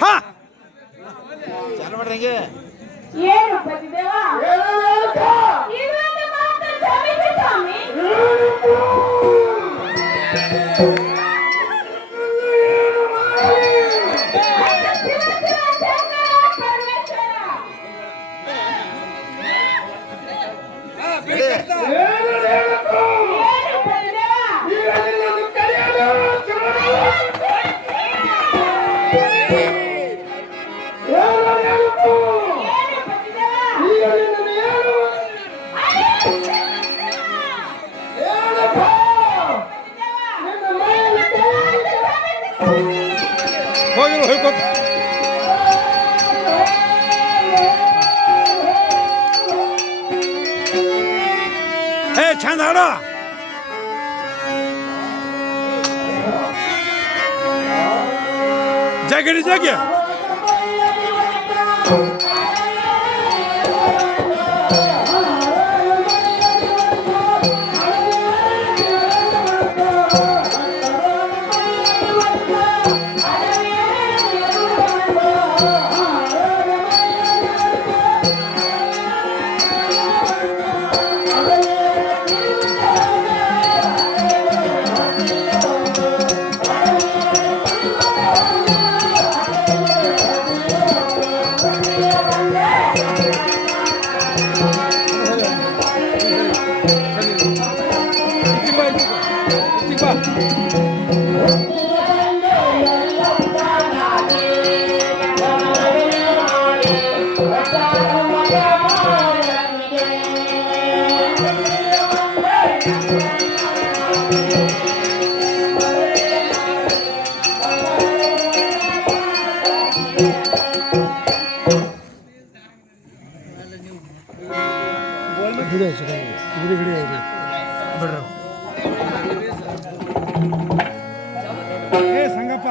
ಹಾ ಚಾಲು ಮಾಡ್ರಿ ಹಿಂಗೆ ಏನು ಪತಿದೇವ ಇದೊಂದು ಮಾತ್ರ ಕ್ಷಮಿಸಿ ಸ್ವಾಮಿ. ಚಂದ ಹಾಡು ಜಗಡಿ ಜಗ ಸಂಗಪ್ಪ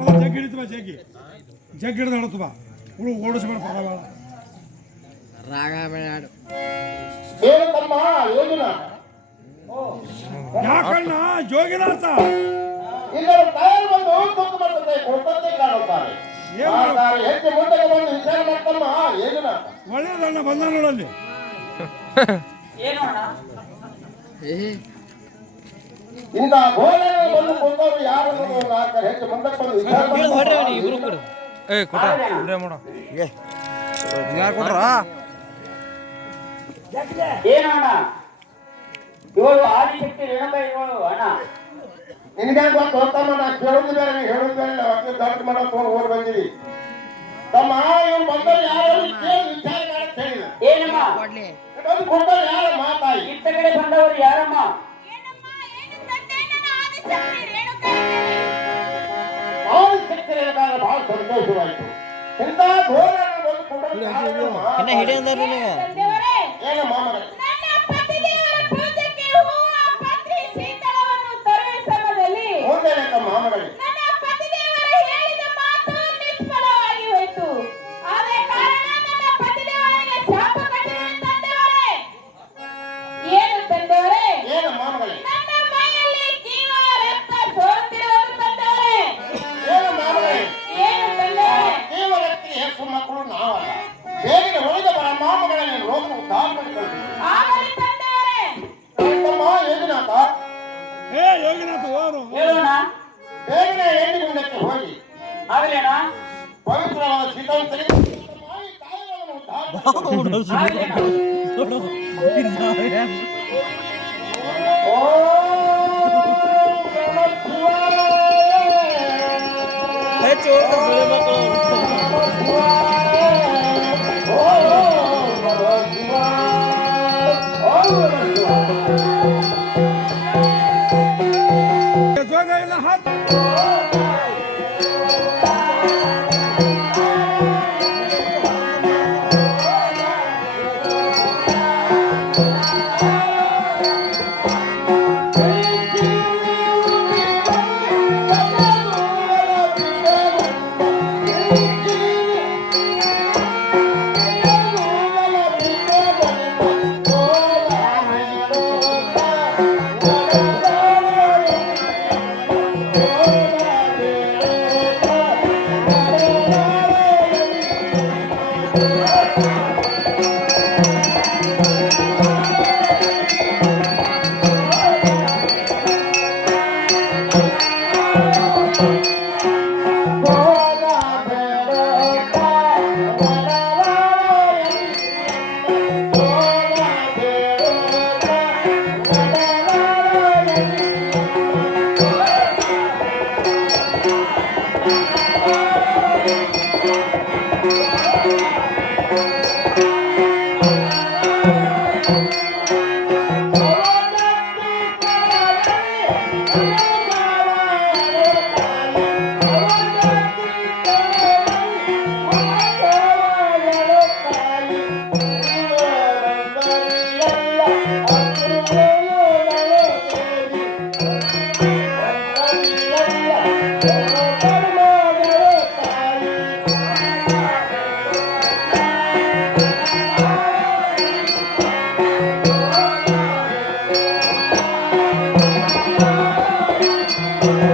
ಪದ ಜಗ್ ಹಿಡಿತವ ಜಗ್ಗಿ ಜಗ್ ಹಿಡಿದು ಹಿಡಿತವ ಹುಳು ಓಡಿಸ್ಬೇಡ ಪದವಾಳ ಯಾಕಣ್ಣ ಜೋಗಿನಾಥ ಒಳ್ಳೇದಣ್ಣ ಬಂದ ನೋಡಲ್ಲಿ ಇಂಥ ಗೋಲೆ ಬಂದು ಕೊಂಡವರು ಯಾರು ಹೆಚ್ಚು ಮುಂದಕ್ಕೆ ಬಂದು ಏನಣ್ಣ ಇವಳು ಆದಿಶಕ್ತಿ ರೇಣುಕ ಇವಳು ಅಣ್ಣ ನಿನಗೆ ಗೊತ್ತು ತಮ್ಮ ನಾ ಕೇಳುದು ಬೇರೆ ನೀವು ಹೇಳುದು ಬೇರೆ ವಕೀಲ್ ದೊಡ್ಡ ಮಾಡೋದು ಓಡ್ ಬಂದಿರಿ ತಮ್ಮ ಇವ್ರು ಬಂದವರು ಯಾರು ಕೇಳಿ ವಿಚಾರ ಮಾಡಕ್ ಹೇಳಿದ ಏನಮ್ಮ ಕೊಟ್ಟರು ಯಾರ ಮಾತಾಯಿ ಇತ್ತ ಕಡೆ ಬಂದವರು ಯಾರಮ್ಮ ಆದಿಶಕ್ತಿ ರೇಣುಕಾಗ ಬಹಳ ಸಂತೋಷವಾಯಿತು ಇಂಥ ಗೋಲೆ ಬಂದು ಕೊಂಡವರು ಏನಮ್ಮ ಮಗ ಮಾಮಗಳಿಗೆ ಏನು ತಂದೆಯವರೇ ಏನು ಮಾಮಗಳಿಗೆ ನನ್ನ ಮೈಯಲ್ಲಿ ಜೀವ ರಕ್ತ ಸೋರುತ್ತಿರುವುದು ತಂದೆಯವರೇ ಏನು ಮಾಮಗಳಿಗೆ ಏನು ತಂದೆಯವರೇ ದೇವರತ್ತಿಗೆ ಹೆಚ್ಚು ಮಕ್ಕಳು ನಾವಲ್ಲ ಬೇಗನೆ ಹೊಳೆದ ಬರ ಮಾಮಗಳಲ್ಲಿ ರೋಗ ಉದ್ಧಾರ ಮಾಡಿಕೊಳ್ಳಿ ಆಗಲಿ ತಂದೆಯವರೇ ತಮ್ಮ ಯೋಗಿನಾಥ ಏ ಯೋಗಿನಾಥ ಹೋರು ಹೇಳೋಣ ಬೇಗನೆ ಹೆಣ್ಣು ಗುಂಡಕ್ಕೆ ಹೋಗಿ ಆಗಲೇಣ ಪವಿತ್ರವಾದ ಶ್ರೀಕಾಂತರಿಗೆ ತಾಯಿಗಳನ್ನು ಉದ್ಧಾರ ಓ